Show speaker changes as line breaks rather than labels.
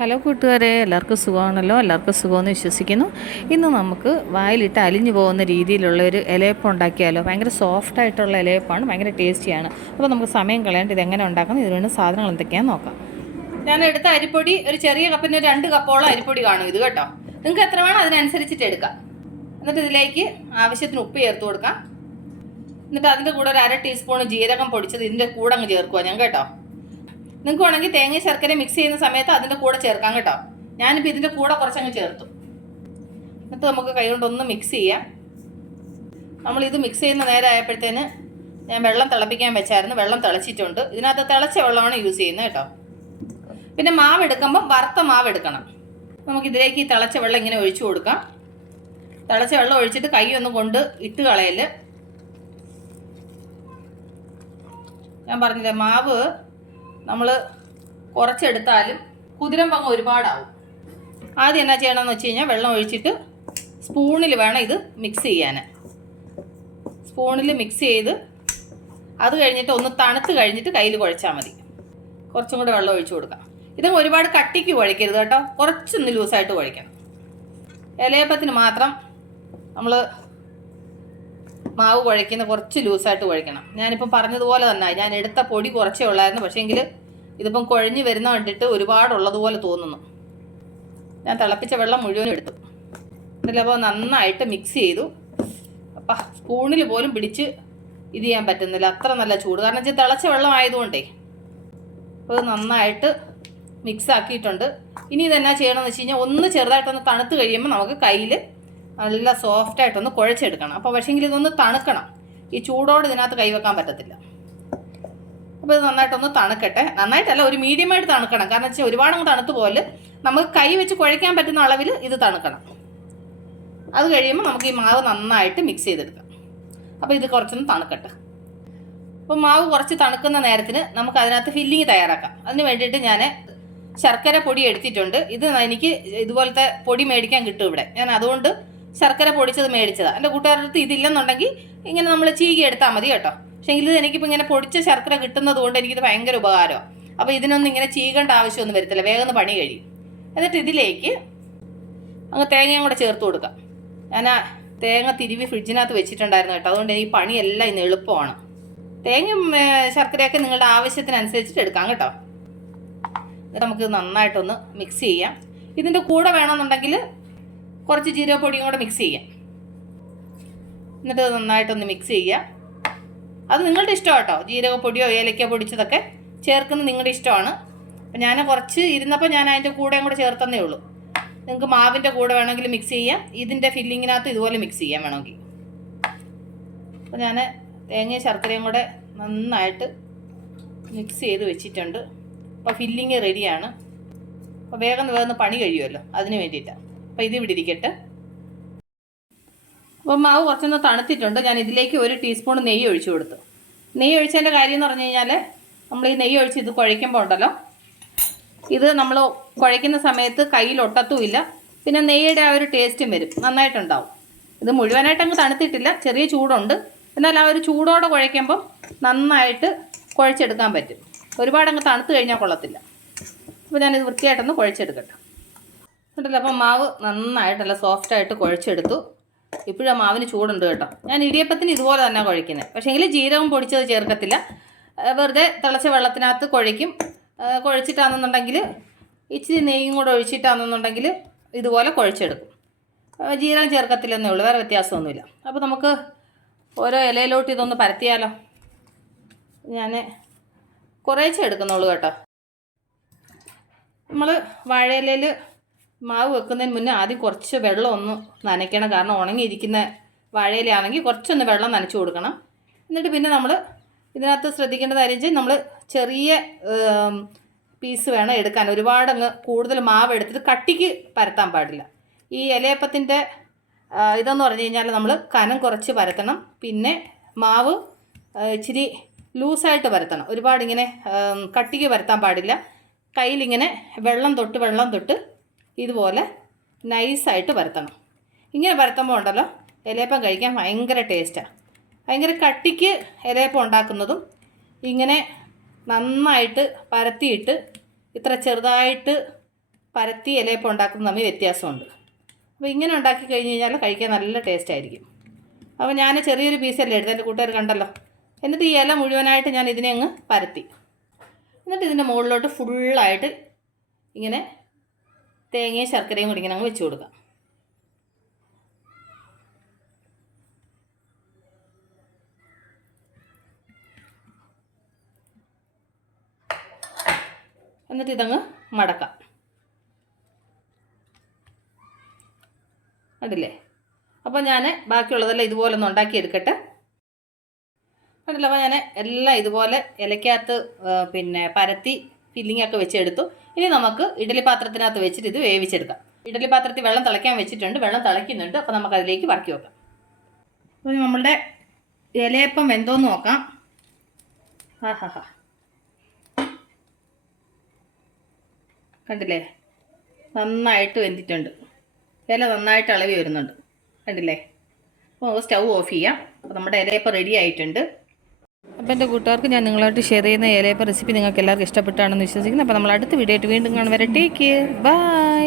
Hello കൂട്ടുകാരെ എല്ലാവർക്കും സുഖമാണല്ലോ? എല്ലാവർക്കും സുഖമെന്ന് വിശ്വസിക്കുന്നു. ഇന്ന് നമുക്ക് വായിലിട്ട് അലിഞ്ഞു പോകുന്ന രീതിയിലുള്ള ഒരു ഇലയപ്പം ഉണ്ടാക്കിയാലോ? ഭയങ്കര സോഫ്റ്റ് ആയിട്ടുള്ള ഇലയപ്പമാണ് ഭയങ്കര ടേസ്റ്റിയാണ് അപ്പോൾ നമുക്ക് സമയം കളയാണ്ട് ഇത് എങ്ങനെ ഉണ്ടാക്കണം ഇതിന് വേണ്ട സാധനങ്ങൾ എന്തൊക്കെയാണെന്ന് നോക്കാം.
ഞാൻ എടുത്ത അരിപ്പൊടി ഒരു ചെറിയ കപ്പിന് രണ്ട് കപ്പോളം അരിപ്പൊടി കാണും ഇത് കേട്ടോ. നിങ്ങൾക്ക് എത്ര വേണം അതിനനുസരിച്ചിട്ട് എടുക്കാം. എന്നിട്ട് ഇതിലേക്ക് ആവശ്യത്തിന് ഉപ്പ് ചേർത്ത് കൊടുക്കാം. എന്നിട്ട് അതിന്റെ കൂടെ ഒരു അര ടീസ്പൂൺ ജീരകം പൊടിച്ചത് ഇതിന്റെ കൂടെ അങ്ങ് ചേർക്കുക ഞാൻ കേട്ടോ. നിങ്ങൾക്ക് വേണമെങ്കിൽ തേങ്ങ ശർക്കര മിക്സ് ചെയ്യുന്ന സമയത്ത് അതിന്റെ കൂടെ ചേർക്കാം കേട്ടോ. ഞാനിപ്പോൾ ഇതിന്റെ കൂടെ കുറച്ചങ്ങ് ചേർത്തു. എന്നിട്ട് നമുക്ക് കൈ കൊണ്ടൊന്ന് മിക്സ് ചെയ്യാം. നമ്മളിത് മിക്സ് ചെയ്യുന്ന നേരം ആയപ്പോഴത്തേന് ഞാൻ വെള്ളം തിളപ്പിക്കാൻ വെച്ചായിരുന്നു. വെള്ളം തിളച്ചിട്ടുണ്ട്. ഇതിനകത്ത് തിളച്ച വെള്ളമാണ് യൂസ് ചെയ്യുന്നത് കേട്ടോ. പിന്നെ മാവ് എടുക്കുമ്പോൾ വറുത്ത മാവ് എടുക്കണം. നമുക്ക് ഇതിലേക്ക് ഈ തിളച്ച വെള്ളം ഇങ്ങനെ ഒഴിച്ചു കൊടുക്കാം. തിളച്ച വെള്ളം ഒഴിച്ചിട്ട് കൈ ഒന്ന് കൊണ്ട് ഇട്ട് കളയൽ. ഞാൻ പറഞ്ഞില്ലേ മാവ് നമ്മൾ കുറച്ചെടുത്താലും കുതിരം പങ്ങ് ഒരുപാടാവും. ആദ്യം എന്നാ ചെയ്യണമെന്ന് വെച്ച് കഴിഞ്ഞാൽ വെള്ളം ഒഴിച്ചിട്ട് സ്പൂണിൽ വേണം ഇത് മിക്സ് ചെയ്യാൻ സ്പൂണിൽ മിക്സ് ചെയ്ത് അത് കഴിഞ്ഞിട്ട് ഒന്ന് തണുത്ത് കഴിഞ്ഞിട്ട് കയ്യിൽ കുഴച്ചാൽ മതി. കുറച്ചും കൂടെ വെള്ളം ഒഴിച്ചു കൊടുക്കാം. ഇത് ഒരുപാട് കട്ടിക്ക് കുഴക്കരുത് കേട്ടോ. കുറച്ചൊന്ന് ലൂസായിട്ട് കുഴക്കണം. ഇലയപ്പത്തിന് മാത്രം നമ്മൾ മാവ് കുഴയ്ക്കുന്ന കുറച്ച് ലൂസായിട്ട് കുഴയ്ക്കണം. ഞാനിപ്പം പറഞ്ഞതുപോലെ തന്നെ ഞാൻ എടുത്ത പൊടി കുറച്ചേ ഉള്ളായിരുന്നു പക്ഷേങ്കിൽ ഇതിപ്പം കുഴഞ്ഞു വരുന്ന കണ്ടിട്ട് ഒരുപാടുള്ളതുപോലെ തോന്നുന്നു. ഞാൻ തിളപ്പിച്ച വെള്ളം മുഴുവനും എടുത്തു. എന്നിട്ടപ്പോൾ നന്നായിട്ട് മിക്സ് ചെയ്തു. അപ്പം സ്പൂണിൽ പോലും പിടിച്ച് ഇത് ചെയ്യാൻ പറ്റുന്നില്ല. അത്ര നല്ല ചൂട്. കാരണം വെച്ചാൽ തിളച്ച വെള്ളം ആയതുകൊണ്ടേ അപ്പോൾ നന്നായിട്ട് മിക്സ് ആക്കിയിട്ടുണ്ട്. ഇനി ഇതെന്നാ ചെയ്യണമെന്ന് വെച്ച് കഴിഞ്ഞാൽ ഒന്ന് ചെറുതായിട്ടൊന്ന് തണുത്ത് കഴിയുമ്പോൾ നമുക്ക് കയ്യിൽ നല്ല സോഫ്റ്റ് ആയിട്ടൊന്ന് കുഴച്ചെടുക്കണം. അപ്പോൾ പക്ഷേങ്കിൽ ഇതൊന്ന് തണുക്കണം. ഈ ചൂടോട് ഇതിനകത്ത് കൈവെക്കാൻ പറ്റത്തില്ല. അപ്പോൾ ഇത് നന്നായിട്ടൊന്ന് തണുക്കട്ടെ. നന്നായിട്ടല്ല ഒരു മീഡിയമായിട്ട് തണുക്കണം. കാരണം വെച്ചാൽ ഒരുപാട് അങ്ങ് തണുത്ത് പോലെ നമുക്ക് കൈ വെച്ച് കുഴയ്ക്കാൻ പറ്റുന്ന അളവിൽ ഇത് തണുക്കണം. അത് കഴിയുമ്പോൾ നമുക്ക് ഈ മാവ് നന്നായിട്ട് മിക്സ് ചെയ്തെടുക്കാം. അപ്പോൾ ഇത് കുറച്ചൊന്ന് തണുക്കട്ടെ. അപ്പോൾ മാവ് കുറച്ച് തണുക്കുന്ന നേരത്തിന് നമുക്ക് അതിനകത്ത് ഫില്ലിങ് തയ്യാറാക്കാം. അതിന് വേണ്ടിയിട്ട് ഞാൻ ശർക്കര പൊടി എടുത്തിട്ടുണ്ട്. ഇത് എനിക്ക് ഇതുപോലത്തെ പൊടി മേടിക്കാൻ കിട്ടും ഇവിടെ. ഞാൻ അതുകൊണ്ട് ശർക്കര പൊടിച്ചത് മേടിച്ചതാണ് എന്റെ കൂട്ടുകാരുടെ അടുത്ത് ഇതില്ലെന്നുണ്ടെങ്കിൽ ഇങ്ങനെ നമ്മൾ ചീകി എടുത്താൽ മതി കേട്ടോ. പക്ഷേ ഇത് എനിക്കിപ്പോൾ ഇങ്ങനെ പൊടിച്ച ശർക്കര കിട്ടുന്നത് കൊണ്ട് എനിക്കിത് ഭയങ്കര ഉപകാരമാണ് അപ്പോൾ ഇതിനൊന്നും ഇങ്ങനെ ചീകേണ്ട ആവശ്യമൊന്നും വരത്തില്ല. വേഗം പണി കഴിയും. എന്നിട്ട് ഇതിലേക്ക് അങ്ങ് തേങ്ങയും കൂടെ ചേർത്ത് കൊടുക്കാം. ഞാൻ ആ തേങ്ങ തിരുവി ഫ്രിഡ്ജിനകത്ത് വെച്ചിട്ടുണ്ടായിരുന്നു കേട്ടോ. അതുകൊണ്ട് ഈ പണിയെല്ലാം ഇന്ന് എളുപ്പമാണ്. തേങ്ങയും ശർക്കരയൊക്കെ നിങ്ങളുടെ ആവശ്യത്തിനനുസരിച്ചിട്ട് എടുക്കാം കേട്ടോ. എന്നിട്ട് നമുക്ക് നന്നായിട്ടൊന്ന് മിക്സ് ചെയ്യാം. ഇതിന്റെ കൂടെ വേണമെന്നുണ്ടെങ്കിൽ കുറച്ച് ജീരകപ്പൊടിയും കൂടെ മിക്സ് ചെയ്യാം. എന്നിട്ട് നന്നായിട്ടൊന്ന് മിക്സ് ചെയ്യാം അത് നിങ്ങളുടെ ഇഷ്ടം കേട്ടോ ജീരകപ്പൊടിയോ ഏലക്ക പൊടിച്ചതൊക്കെ ചേർക്കുന്നത് നിങ്ങളുടെ ഇഷ്ടമാണ്. അപ്പം ഞാൻ കുറച്ച് ഇരുന്നപ്പോൾ ഞാൻ അതിന്റെ കൂടെയും കൂടെ ചേർത്തന്നേ ഉള്ളൂ. നിങ്ങൾക്ക് മാവിന്റെ കൂടെ വേണമെങ്കിൽ മിക്സ് ചെയ്യാം. ഇതിന്റെ ഫില്ലിങ്ങിനകത്ത് ഇതുപോലെ മിക്സ് ചെയ്യാം വേണമെങ്കിൽ. അപ്പോൾ ഞാൻ തേങ്ങയും ശർക്കരയും കൂടെ നന്നായിട്ട് മിക്സ് ചെയ്ത് വെച്ചിട്ടുണ്ട്. അപ്പോൾ ഫില്ലിങ് റെഡിയാണ് അപ്പോൾ വേഗം വേഗം പണി കഴിയുമല്ലോ. അതിന് വേണ്ടിയിട്ടാണ് അപ്പോൾ ഇത് ഇവിടെ ഇരിക്കട്ടെ അപ്പോൾ മാവ് കുറച്ചൊന്ന് തണുത്തിട്ടുണ്ട്. ഞാൻ ഇതിലേക്ക് ഒരു ടീസ്പൂൺ നെയ്യ് ഒഴിച്ചു കൊടുത്തു. നെയ്യ് ഒഴിച്ചതിന്റെ കാര്യം എന്ന് പറഞ്ഞു കഴിഞ്ഞാൽ നമ്മൾ ഈ നെയ്യ് ഒഴിച്ച് ഇത് കുഴയ്ക്കുമ്പോൾ ഉണ്ടല്ലോ. ഇത് നമ്മൾ കുഴയ്ക്കുന്ന സമയത്ത് കയ്യിൽ ഒട്ടത്തുമില്ല പിന്നെ നെയ്യുടെ ആ ഒരു ടേസ്റ്റും വരും. നന്നായിട്ടുണ്ടാവും. ഇത് മുഴുവനായിട്ട് അങ്ങ് തണുത്തിട്ടില്ല. ചെറിയ ചൂടുണ്ട്. എന്നാൽ ആ ഒരു ചൂടോടെ കുഴയ്ക്കുമ്പോൾ നന്നായിട്ട് കുഴച്ചെടുക്കാൻ പറ്റും. ഒരുപാട് അങ്ങ് തണുത്ത് കഴിഞ്ഞാൽ കൊള്ളത്തില്ല. അപ്പോൾ ഞാനിത് വൃത്തിയായിട്ടൊന്ന് കുഴച്ചെടുക്കട്ടെ. എന്നിട്ടല്ല അപ്പം മാവ് നന്നായിട്ടല്ല സോഫ്റ്റായിട്ട് കുഴച്ചെടുത്തു. ഇപ്പോഴും ആ മാവിന് ചൂടുണ്ട് കേട്ടോ. ഞാൻ ഇടിയപ്പത്തിന് ഇതുപോലെ തന്നെ കുഴക്കുന്നത് പക്ഷേങ്കിൽ ജീരകം പൊടിച്ചത് ചേർക്കത്തില്ല. വെറുതെ തിളച്ച വെള്ളത്തിനകത്ത് കുഴയ്ക്കും. കുഴച്ചിട്ടാണെന്നുണ്ടെങ്കിൽ ഇച്ചിരി നെയ്യും കൂടെ ഒഴിച്ചിട്ടാണെന്നുണ്ടെങ്കിൽ ഇതുപോലെ കുഴച്ചെടുക്കും. ജീരകം ചേർക്കത്തില്ലെന്നേ ഉള്ളൂ വേറെ വ്യത്യാസമൊന്നുമില്ല. അപ്പോൾ നമുക്ക് ഓരോ ഇലയിലോട്ട് ഇതൊന്ന് പരത്തിയാലോ. ഞാൻ കുറേശ്ശെ എടുക്കുന്നുള്ളൂ കേട്ടോ. നമ്മൾ വാഴയിലയിൽ മാവ് വെക്കുന്നതിന് മുന്നേ ആദ്യം കുറച്ച് വെള്ളം ഒന്ന് നനയ്ക്കണം. കാരണം ഉണങ്ങിയിരിക്കുന്ന വാഴയിലാണെങ്കിൽ കുറച്ചൊന്ന് വെള്ളം നനച്ചു കൊടുക്കണം. എന്നിട്ട് പിന്നെ നമ്മൾ ഇതിനകത്ത് ശ്രദ്ധിക്കേണ്ട കാര്യം വെച്ചാൽ നമ്മൾ ചെറിയ പീസ് വേണം എടുക്കാൻ. ഒരുപാട് അങ്ങ് കൂടുതൽ മാവ് എടുത്തിട്ട് കട്ടിക്ക് പരത്താൻ പാടില്ല. ഈ ഇലയപ്പത്തിന്റെ ഇതെന്ന് പറഞ്ഞു കഴിഞ്ഞാൽ നമ്മൾ കനം കുറച്ച് പരത്തണം. പിന്നെ മാവ് ഇച്ചിരി ലൂസായിട്ട് പരത്തണം. ഒരുപാട് ഇങ്ങനെ കട്ടിക്ക് പരത്താൻ പാടില്ല. കയ്യിലിങ്ങനെ വെള്ളം തൊട്ട് വെള്ളം തൊട്ട് ഇതുപോലെ നൈസായിട്ട് പരത്തണം ഇങ്ങനെ പരത്തുമ്പോൾ ഉണ്ടല്ലോ ഇലയപ്പം കഴിക്കാൻ ഭയങ്കര ടേസ്റ്റാണ് ഭയങ്കര കട്ടിക്ക് ഇലയപ്പം ഉണ്ടാക്കുന്നതും ഇങ്ങനെ നന്നായിട്ട് പരത്തിയിട്ട് ഇത്ര ചെറുതായിട്ട് പരത്തി ഇലയപ്പം ഉണ്ടാക്കുന്ന തമ്മിൽ വ്യത്യാസമുണ്ട്. അപ്പോൾ ഇങ്ങനെ ഉണ്ടാക്കി കഴിഞ്ഞ് കഴിഞ്ഞാൽ കഴിക്കാൻ നല്ല ടേസ്റ്റ് ആയിരിക്കും. അപ്പോൾ ഞാൻ ചെറിയൊരു പീസല്ലേ എടുത്ത് എന്റെ കൂട്ടുകാർ കണ്ടല്ലോ. എന്നിട്ട് ഈ ഇല മുഴുവനായിട്ട് ഞാൻ ഇതിനെ അങ്ങ് പരത്തി. എന്നിട്ട് ഇതിന്റെ മുകളിലോട്ട് ഫുള്ളായിട്ട് ഇങ്ങനെ തേങ്ങയും ശർക്കരയും കൂടി ഇങ്ങനെ അങ്ങ് വെച്ച് കൊടുക്കാം. എന്നിട്ട് ഇതങ്ങ് മടക്കാം. കണ്ടില്ലേ? അപ്പോൾ ഞാൻ ബാക്കിയുള്ളതെല്ലാം ഇതുപോലെ ഒന്ന് ഉണ്ടാക്കി എടുക്കട്ടെ. കണ്ടില്ല? അപ്പോൾ ഞാൻ എല്ലാം ഇതുപോലെ ഇലക്കകത്ത് പിന്നെ പരത്തി ഫില്ലിംഗ് ഒക്കെ വെച്ചെടുത്തു. ഇനി നമുക്ക് ഇഡലി പാത്രത്തിനകത്ത് വെച്ചിട്ട് ഇത് വേവിച്ചെടുക്കാം. ഇഡലി പാത്രത്തിൽ വെള്ളം തിളയ്ക്കാൻ വെച്ചിട്ടുണ്ട്. വെള്ളം തിളയ്ക്കുന്നുണ്ട്. അപ്പോൾ നമുക്ക് അതിലേക്ക് വറക്കി വെക്കാം. അപ്പോൾ നമ്മളുടെ ഇലയപ്പം വെന്തോന്ന് നോക്കാം. ആ ഹാ ഹാ. കണ്ടില്ലേ? നന്നായിട്ട് വെന്തിട്ടുണ്ട്. ഇല നന്നായിട്ട് അളവി വരുന്നുണ്ട്. കണ്ടില്ലേ? അപ്പോൾ സ്റ്റൗ ഓഫ് ചെയ്യാം. അപ്പോൾ നമ്മുടെ ഇലയപ്പം റെഡി ആയിട്ടുണ്ട്.
അപ്പോൾ എന്റെ കൂട്ടുകാർക്ക് ഞാൻ നിങ്ങളായിട്ട് ഷെയർ ചെയ്യുന്ന ഏലയപ്പം റെസിപ്പി നിങ്ങൾക്ക് എല്ലാവർക്കും ഇഷ്ടപ്പെട്ടാണെന്ന് വിശ്വസിക്കുന്നു. അപ്പോൾ നമ്മൾ അടുത്ത വീഡിയോ ആയിട്ട് വീണ്ടും കാണും. Take care bye